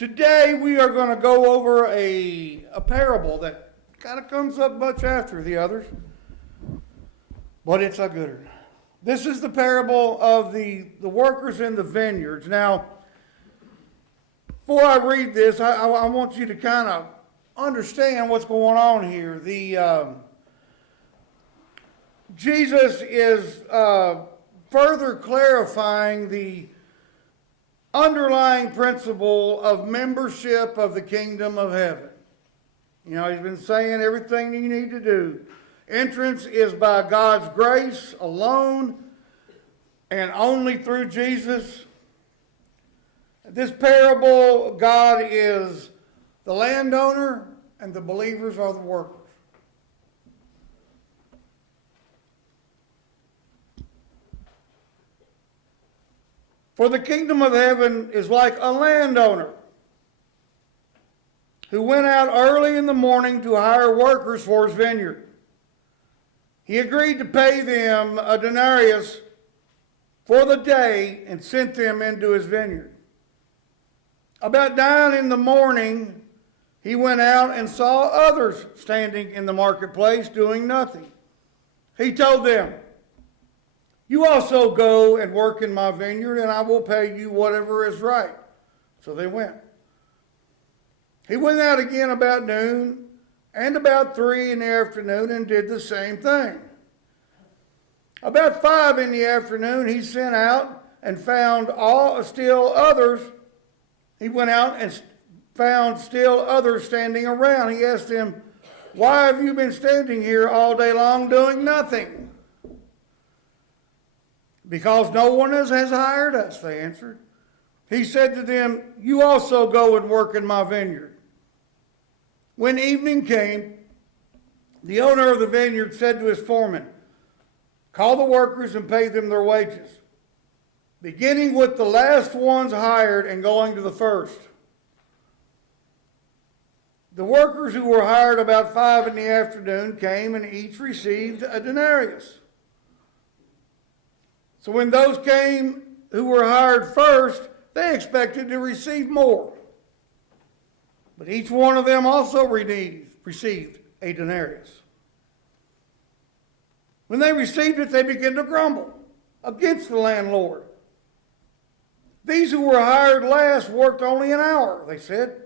Today we are going to go over a parable that kind of comes up much after the others, but it's a good one. This is the parable of the workers in the vineyards. Now, before I read this, I want you to kind of understand what's going on here. Jesus is further clarifying the underlying principle of membership of the kingdom of heaven. You know, he's been saying everything you need to do. Entrance is by God's grace alone and only through Jesus. This parable, God is the landowner and the believers are the workers. For the kingdom of heaven is like a landowner who went out early in the morning to hire workers for his vineyard. He agreed to pay them a denarius for the day and sent them into his vineyard. About 9 in the morning, he went out and saw others standing in the marketplace doing nothing. He told them, "You also go and work in my vineyard, and I will pay you whatever is right." So they went. He went out again about noon and about 3 in the afternoon and did the same thing. About 5 in the afternoon, he sent out and found still others. He went out and found still others standing around. He asked them, "Why have you been standing here all day long doing nothing?" "Because no one has hired us," they answered. He said to them, "You also go and work in my vineyard." When evening came, the owner of the vineyard said to his foreman, "Call the workers and pay them their wages, beginning with the last ones hired and going to the first." The workers who were hired about 5 in the afternoon came and each received a denarius. So when those came who were hired first, they expected to receive more. But each one of them also received a denarius. When they received it, they began to grumble against the landlord. "These who were hired last worked only an hour," they said,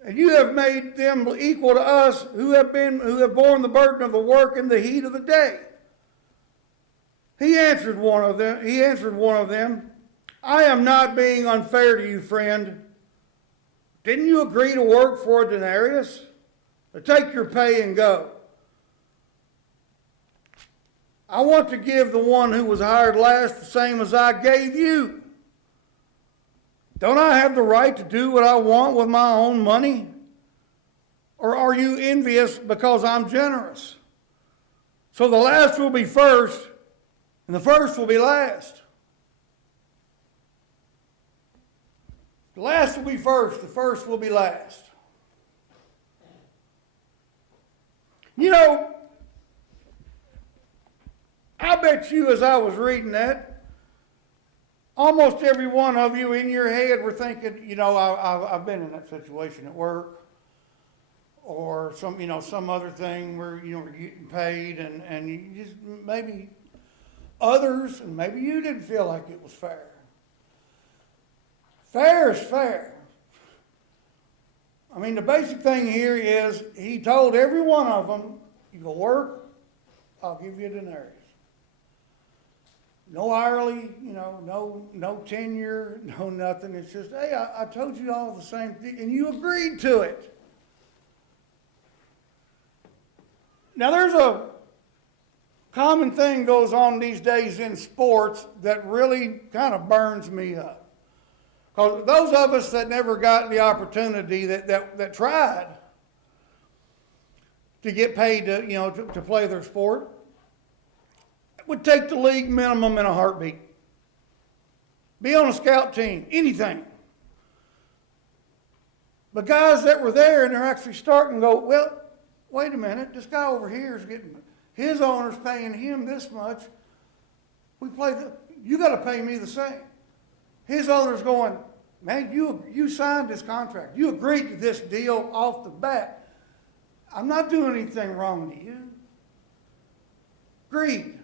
"and you have made them equal to us who have borne the burden of the work in the heat of the day." He answered one of them, "I am not being unfair to you, friend. Didn't you agree to work for a denarius? Now take your pay and go. I want to give the one who was hired last the same as I gave you. Don't I have the right to do what I want with my own money? Or are you envious because I'm generous? So the last will be first, and the first will be last." The last will be first, the first will be last. You know, I bet you as I was reading that, almost every one of you in your head were thinking, I've been in that situation at work, or some other thing where, we're getting paid and you just maybe others, and maybe you didn't feel like it was fair. Fair is fair. I mean, the basic thing here is he told every one of them, "You go work, I'll give you a denarius. No hourly, no tenure, no nothing. It's just, hey, I told you all the same thing, and you agreed to it." Now, there's a common thing goes on these days in sports that really kind of burns me up. Because those of us that never got the opportunity that tried to get paid to play their sport would take the league minimum in a heartbeat. Be on a scout team, anything. But guys that were there and they're actually starting to go, "Well, wait a minute, this guy over here is getting, his owner's paying him this much. You got to pay me the same." His owner's going, man, you signed this contract. You agreed to this deal off the bat. I'm not doing anything wrong to you. Greed.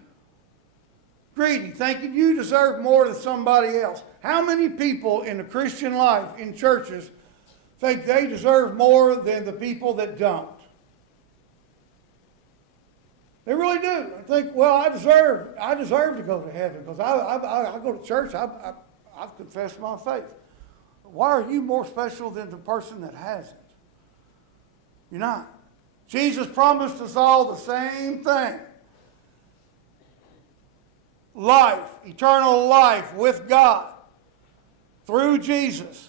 Greedy, thinking you deserve more than somebody else. How many people in the Christian life, in churches, think they deserve more than the people that don't? They really do. I think, well, I deserve to go to heaven because I go to church. I've confessed my faith. Why are you more special than the person that hasn't? You're not. Jesus promised us all the same thing. Life, eternal life with God through Jesus.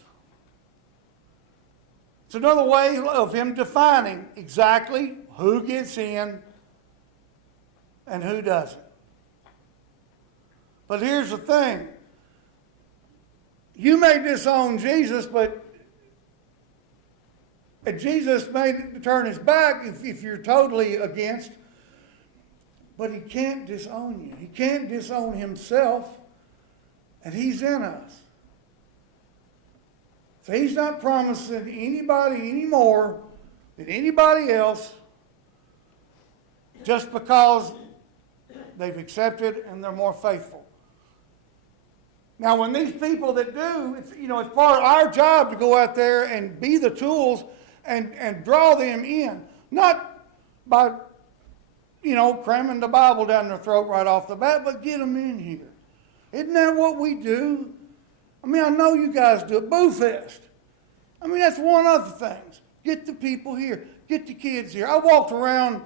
It's another way of him defining exactly who gets in and who doesn't. But here's the thing. You may disown Jesus, but Jesus may turn his back if you're totally against. But he can't disown you. He can't disown himself, and he's in us. So he's not promising anybody any more than anybody else just because they've accepted and they're more faithful. Now, when these people that do, it's part of our job to go out there and be the tools and draw them in. Not by cramming the Bible down their throat right off the bat, but get them in here. Isn't that what we do? I mean, I know you guys do it. Boo Fest. I mean, that's one of the things. Get the people here. Get the kids here. I walked around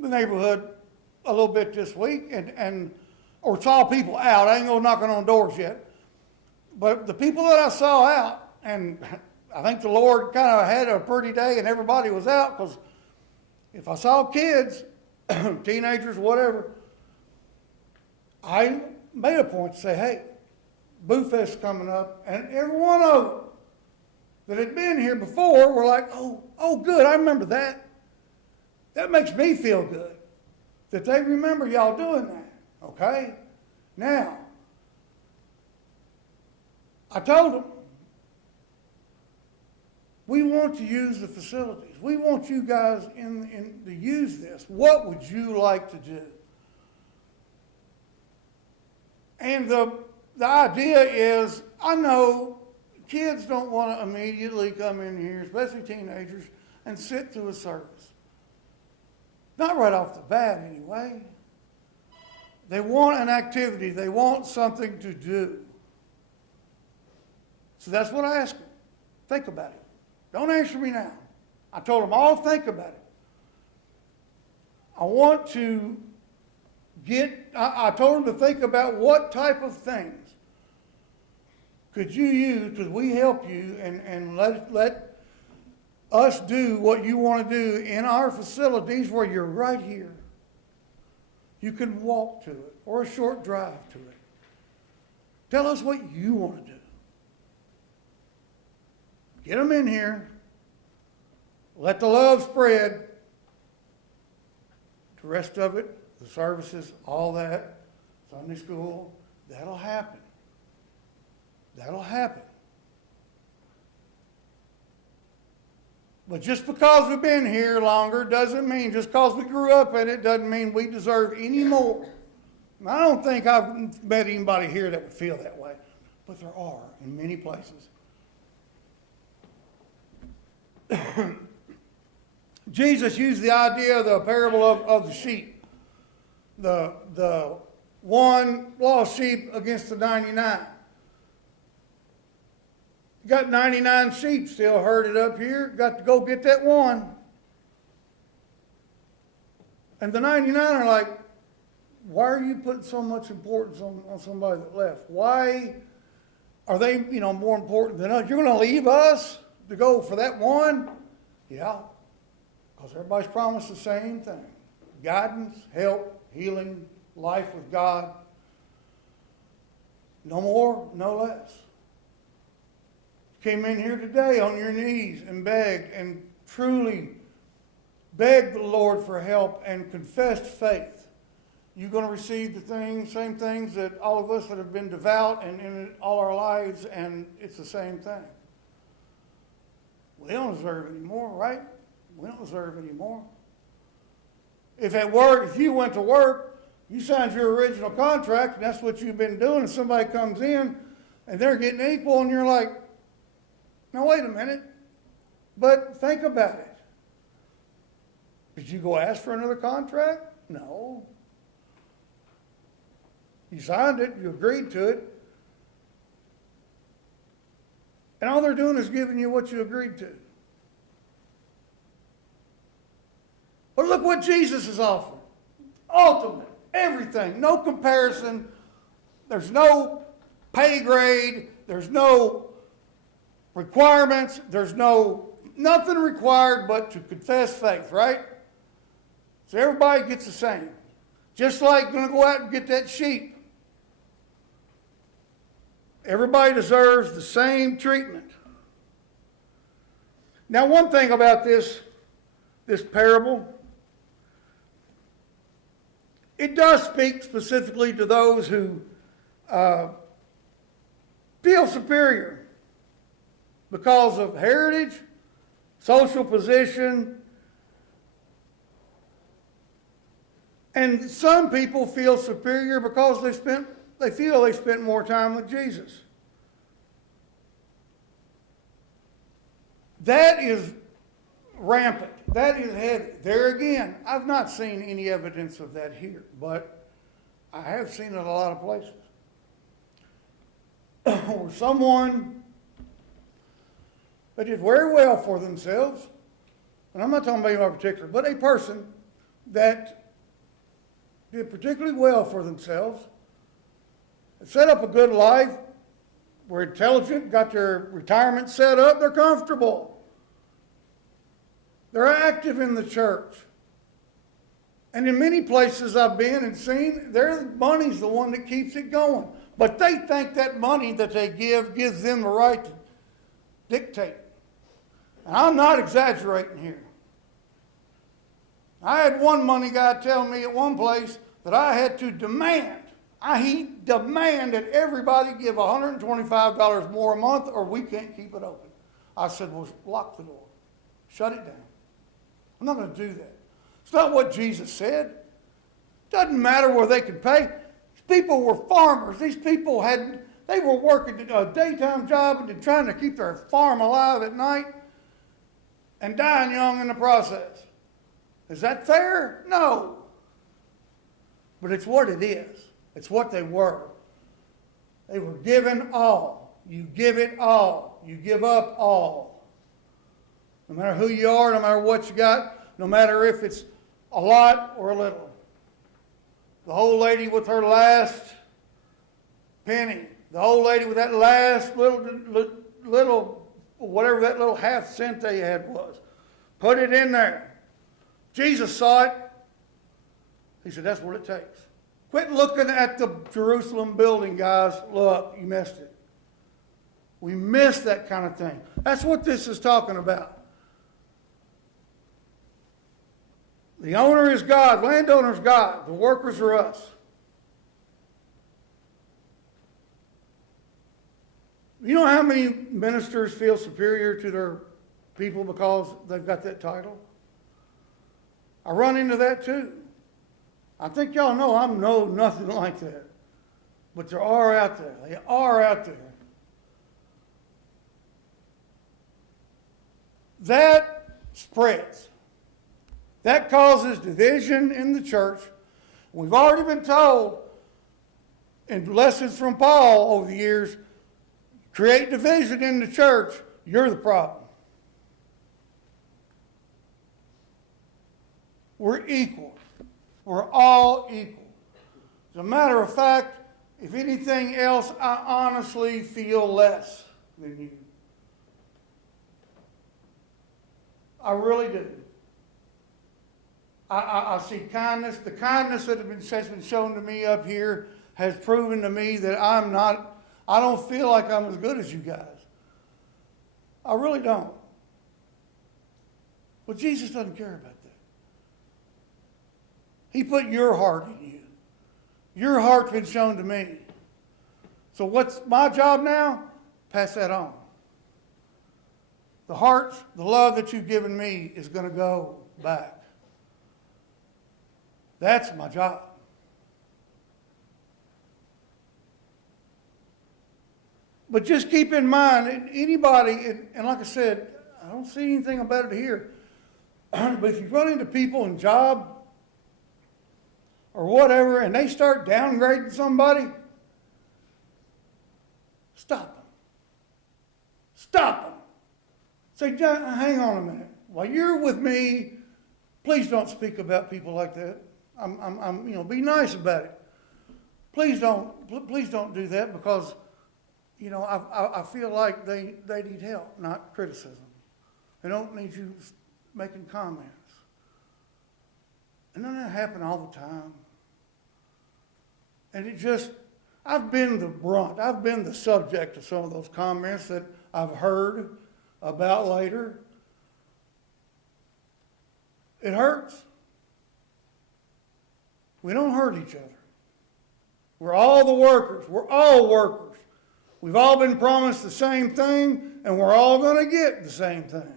the neighborhood a little bit this week or saw people out. I ain't going knocking on doors yet. But the people that I saw out, and I think the Lord kind of had a pretty day and everybody was out, because if I saw kids, teenagers, whatever, I made a point to say, hey, Boo Fest's coming up, and every one of them that had been here before were like, oh, good, I remember that. That makes me feel good, that they remember y'all doing that, okay? Now, I told them, we want to use the facilities. We want you guys to use this. What would you like to do? And the idea is, I know kids don't want to immediately come in here, especially teenagers, and sit through a service. Not right off the bat, anyway. They want an activity. They want something to do. So that's what I asked them. Think about it. Don't answer me now. I told them all, think about it. I want to I told them to think about what type of things could you use, could we help you and let us do what you want to do in our facilities where you're right here. You can walk to it or a short drive to it. Tell us what you want to do. Get them in here. Let the love spread. The rest of it, the services, all that, Sunday school, that'll happen. That'll happen. But just because we've been here longer doesn't mean, just because we grew up in it, doesn't mean we deserve any more. And I don't think I've met anybody here that would feel that way. But there are in many places. Jesus used the idea of the parable of the sheep. The one lost sheep against the 99. You got 99 sheep still herded up here. Got to go get that one. And the 99 are like, why are you putting so much importance on somebody that left? Why are they, more important than us? You're going to leave us to go for that one? Yeah, because everybody's promised the same thing. Guidance, help, healing, life with God. No more, no less. Came in here today on your knees and begged and truly begged the Lord for help and confessed faith. you're going to receive the same things that all of us that have been devout and in it all our lives, and it's the same thing. We don't deserve any more, right? We don't deserve any more. If at work, if you went to work, you signed your original contract, and that's what you've been doing, and somebody comes in, and they're getting equal, and you're like, now wait a minute. But think about it. Did you go ask for another contract? No. You signed it, you agreed to it. And all they're doing is giving you what you agreed to. But look what Jesus is offering. Ultimate, everything, no comparison. There's no pay grade. There's no requirements. There's nothing required but to confess faith, right? So everybody gets the same. Just like going to go out and get that sheep. Everybody deserves the same treatment. Now, one thing about this parable, it does speak specifically to those who feel superior because of heritage, social position, and some people feel superior because they feel they spent more time with Jesus. That is rampant. That is heavy. There again, I've not seen any evidence of that here, but I have seen it a lot of places. Or someone that did very well for themselves, and I'm not talking about anyone in particular, but a person that did particularly well for themselves, set up a good life, were intelligent, got their retirement set up, they're comfortable. They're active in the church. And in many places I've been and seen, their money's the one that keeps it going. But they think that money that they give gives them the right to dictate. And I'm not exaggerating here. I had one money guy tell me at one place that I had to demand. He demanded everybody give $125 more a month or we can't keep it open. I said, well, lock the door. Shut it down. I'm not going to do that. It's not what Jesus said. Doesn't matter where they could pay. These people were farmers. These people they were working a daytime job and trying to keep their farm alive at night and dying young in the process. Is that fair? No. But it's what it is. It's what they were. They were given all. You give it all. You give up all. No matter who you are, no matter what you got, no matter if it's a lot or a little. The old lady with her last penny. The old lady with that last little whatever that little half cent they had was. Put it in there. Jesus saw it. He said, that's what it takes. Quit looking at the Jerusalem building, guys. Look, you missed it. We missed that kind of thing. That's what this is talking about. The owner is God. Landowner is God. The workers are us. You know how many ministers feel superior to their people because they've got that title? I run into that too. I think y'all know I'm nothing like that. But there are out there. They are out there. That spreads. That causes division in the church. We've already been told in lessons from Paul over the years, create division in the church, you're the problem. We're equal. We're all equal. As a matter of fact, if anything else, I honestly feel less than you. I really do. I see kindness. The kindness that has been shown to me up here has proven to me that I don't feel like I'm as good as you guys. I really don't. But Jesus doesn't care about that. He put your heart in you. Your heart's been shown to me. So what's my job now? Pass that on. The heart, the love that you've given me is going to go back. That's my job. But just keep in mind, anybody, and like I said, I don't see anything about it here, but if you run into people in job or whatever, and they start downgrading somebody, stop them. Stop them. Say, hang on a minute. While you're with me, please don't speak about people like that. Be nice about it. Please don't do that, because, I feel like they need help, not criticism. They don't need you making comments. And then that happen all the time. And I've been the subject of some of those comments that I've heard about later. It hurts. We don't hurt each other. We're all the workers. We're all workers. We've all been promised the same thing, and we're all going to get the same thing.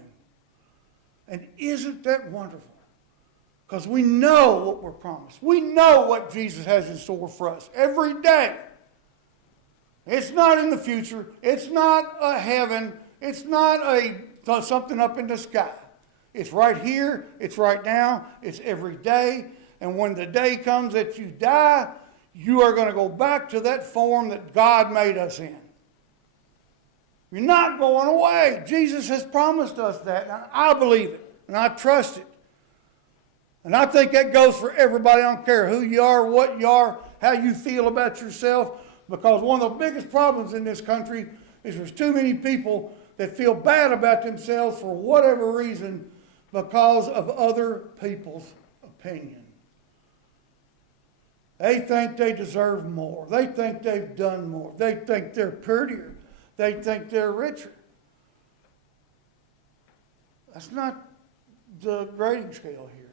And isn't that wonderful? Because we know what we're promised. We know what Jesus has in store for us every day. It's not in the future. It's not a heaven. It's not something up in the sky. It's right here. It's right now. It's every day. And when the day comes that you die, you are going to go back to that form that God made us in. You're not going away. Jesus has promised us that. And I believe it. And I trust it. And I think that goes for everybody. I don't care who you are, what you are, how you feel about yourself. Because one of the biggest problems in this country is there's too many people that feel bad about themselves for whatever reason because of other people's opinion. They think they deserve more. They think they've done more. They think they're prettier. They think they're richer. That's not the grading scale here.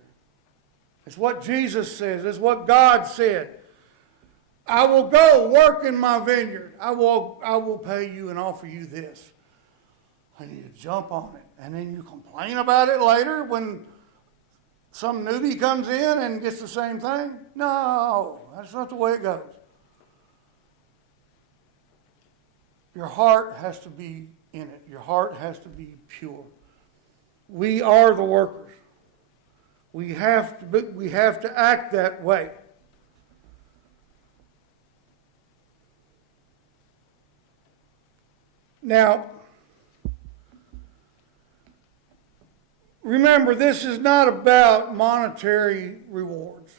It's what Jesus says. It's what God said. I will go work in my vineyard. I will pay you and offer you this. And you jump on it. And then you complain about it later when some newbie comes in and gets the same thing. No, that's not the way it goes. Your heart has to be in it. Your heart has to be pure. We are the workers. We have to act that way. Now, remember, this is not about monetary rewards.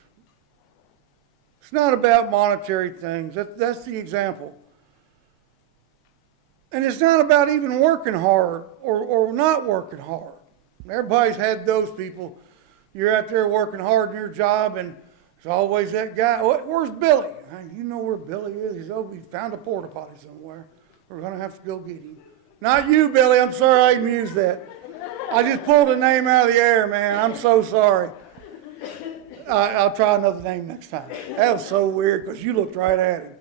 It's not about monetary things. That's the example. And it's not about even working hard or not working hard. Everybody's had those people. You're out there working hard in your job, and there's always that guy. Where's Billy? You know where Billy is. He's over. He found a porta potty somewhere. We're going to have to go get him. Not you, Billy. I'm sorry I even used that. I just pulled a name out of the air, man. I'm so sorry. I'll try another name next time. That was so weird because you looked right at him.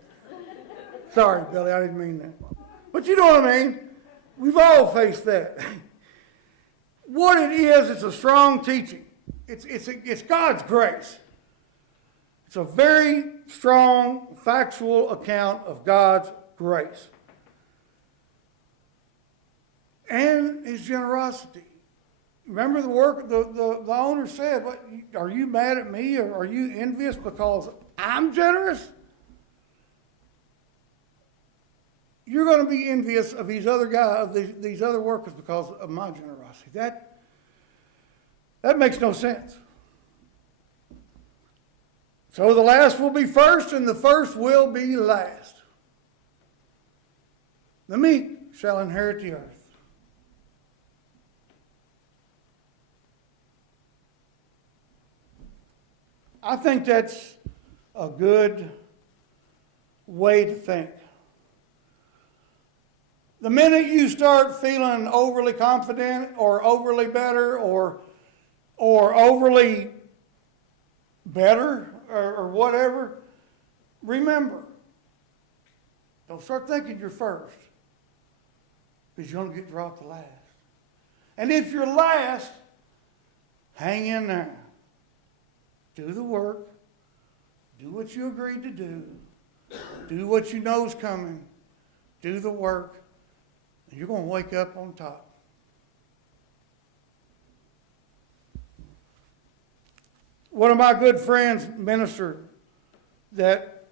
Sorry, Billy. I didn't mean that. But you know what I mean. We've all faced that. What it is, it's a strong teaching. It's God's grace. It's a very strong, factual account of God's grace. And his generosity. Remember the owner said, "What, are you mad at me, or are you envious because I'm generous?" You're going to be envious of these other guys, of these other workers, because of my generosity. That makes no sense. So the last will be first, and the first will be last. The meek shall inherit the earth. I think that's a good way to think. The minute you start feeling overly confident or overly better or overly better or whatever, remember, don't start thinking you're first, because you're going to get dropped the last. And if you're last, hang in there. Do the work. Do what you agreed to do. Do what you know's coming. Do the work. And you're going to wake up on top. One of my good friends ministered that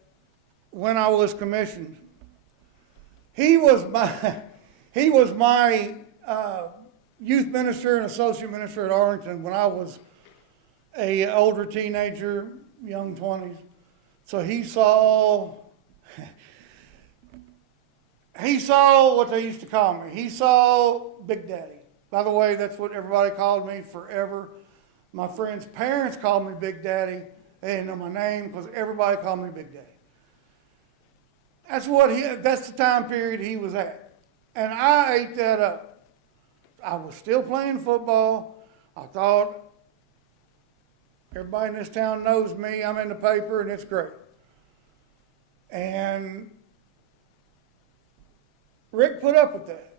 when I was commissioned, he was my youth minister and associate minister at Arlington when I was an older teenager, young 20s. So he saw what they used to call me. He saw Big Daddy. By the way, that's what everybody called me forever. My friends' parents called me Big Daddy. They didn't know my name because everybody called me Big Daddy. That's the time period he was at. And I ate that up. I was still playing football. I thought, everybody in this town knows me. I'm in the paper, and it's great. And Rick put up with that.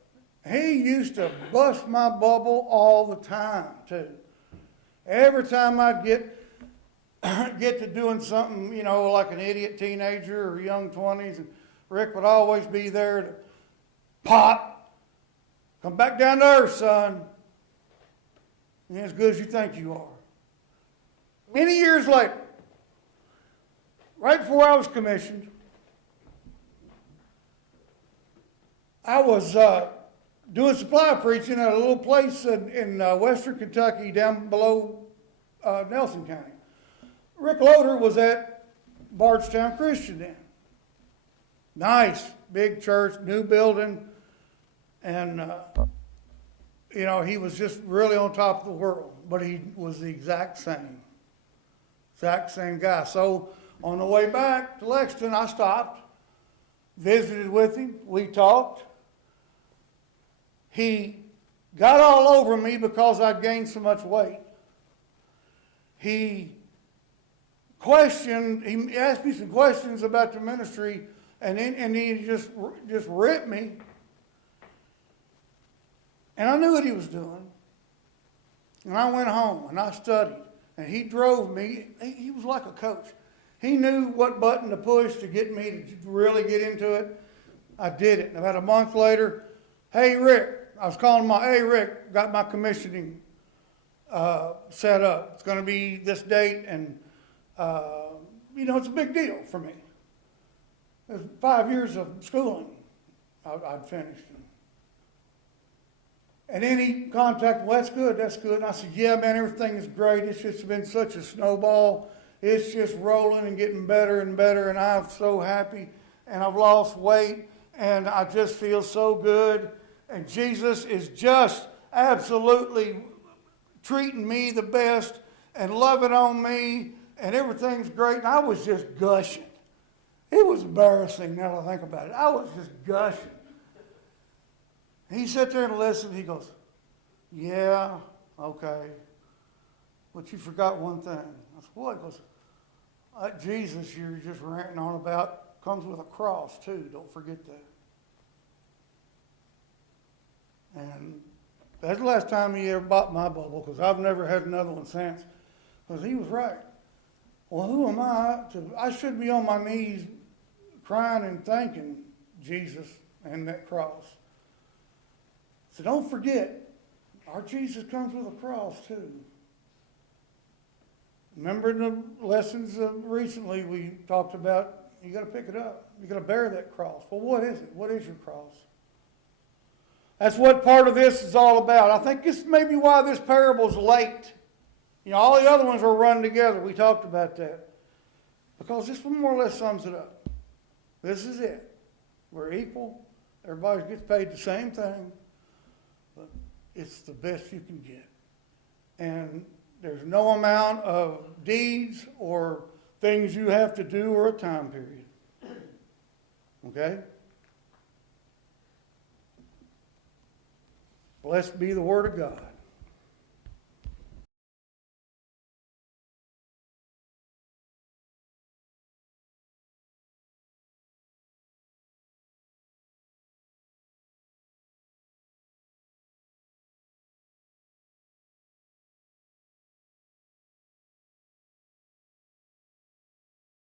He used to bust my bubble all the time, too. Every time I'd get to doing something, like an idiot teenager or young 20s, and Rick would always be there to pop, come back down to earth, son. You ain't as good as you think you are. Many years later, right before I was commissioned, I was doing supply preaching at a little place in western Kentucky down below Nelson County. Rick Loader was at Bardstown Christian then. Nice, big church, new building, and he was just really on top of the world, but he was the exact same guy. So on the way back to Lexington, I stopped, visited with him, we talked. He got all over me because I'd gained so much weight. He asked me some questions about the ministry, and he just ripped me. And I knew what he was doing. And I went home and I studied. And he drove me. He was like a coach. He knew what button to push to get me to really get into it. I did it. And about a month later, hey, Rick, hey, Rick, got my commissioning set up. It's going to be this date, and, it's a big deal for me. It was 5 years of schooling I'd finished. And then he contacted, well, that's good. And I said, yeah, man, everything is great. It's just been such a snowball. It's just rolling and getting better and better, and I'm so happy. And I've lost weight, and I just feel so good. And Jesus is just absolutely treating me the best and loving on me, and everything's great. And I was just gushing. It was embarrassing now that I think about it. I was just gushing. He sat there and listened. He goes, yeah, okay. But you forgot one thing. I said, what? He goes, that Jesus you're just ranting on about comes with a cross too. Don't forget that. And that's the last time he ever bought my bubble, because I've never had another one since. Because he was right. Well, who am I should be on my knees crying and thanking Jesus and that cross. So don't forget, our Jesus comes with a cross too. Remember the lessons recently we talked about, you got to pick it up. You got to bear that cross. Well, what is it? What is your cross? That's what part of this is all about. I think this may be why this parable is late. All the other ones were run together. We talked about that. Because this one more or less sums it up. This is it. We're equal. Everybody gets paid the same thing. But it's the best you can get. And there's no amount of deeds or things you have to do or a time period. Okay? Blessed be the Word of God.